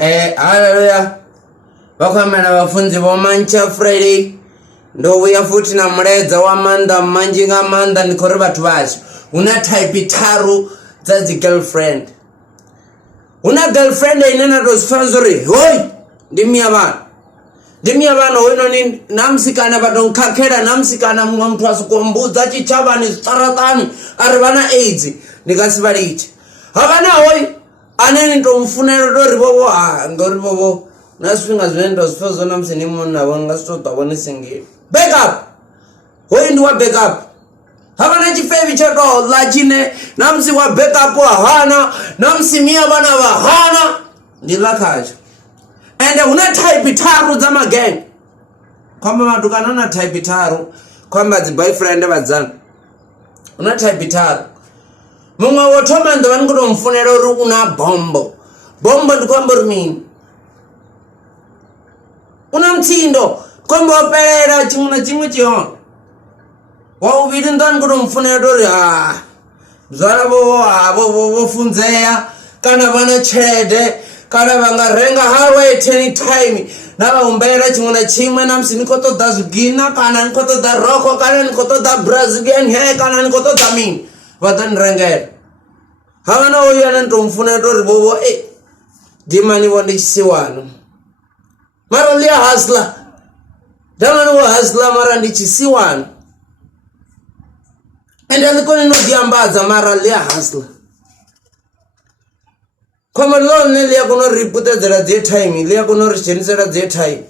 Hallelujah. Wakwamana wafunzi wa Mancha Friday. Ndo uya futi na mreza wa manda manjinga manda nikore batu bacu. Una type taru zazi girlfriend. Una girlfriend inena dosfanzuri. Hoi! Ndimi abana wino ni namsikana badon kakera namsikana mtu asukumbuza chichabani saratani aribana AIDS nikasibali ichi. Habana hoi! Aneni ndo mfunero do ribobo ngori bobo naswinga zwendo sifozo namsini mona wanga sota wona singi back up hoi ndi wa back up habana chifevi chato lajine namsi wa back up wa hana namsimia bana wa hana ndilakaje and una type taru za gang kwamba madukana na type taru kwamba zi boyfriend bazana una type taru Munga watoma ndo wangudo mfunero rukuna bombo ndikwamba rumini una mtindo kwamba waperera chimuna chimu chihono waubiri ndo wangudo mfunero mzara bobo funzeya kana bana chede kana banga renga hawe at any time naba umbera chimuna chimwe namsi nikoto da zugina kana nikoto da roko kana nikoto da brazilian he kana nikoto da mini Watan rengel. Hawana oyana ndo mfunero ribobo dimani wandi chisiwano. Mara lia hasla. Damani wa hasla mara ndi chisiwano. Ende alikoni no diambaza mara lia hasla. Kama lone lia kono ripute zera time, lia kono richeni zera time.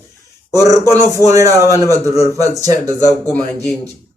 Or kono phone la abana baduror fa chenda za kuma njinji.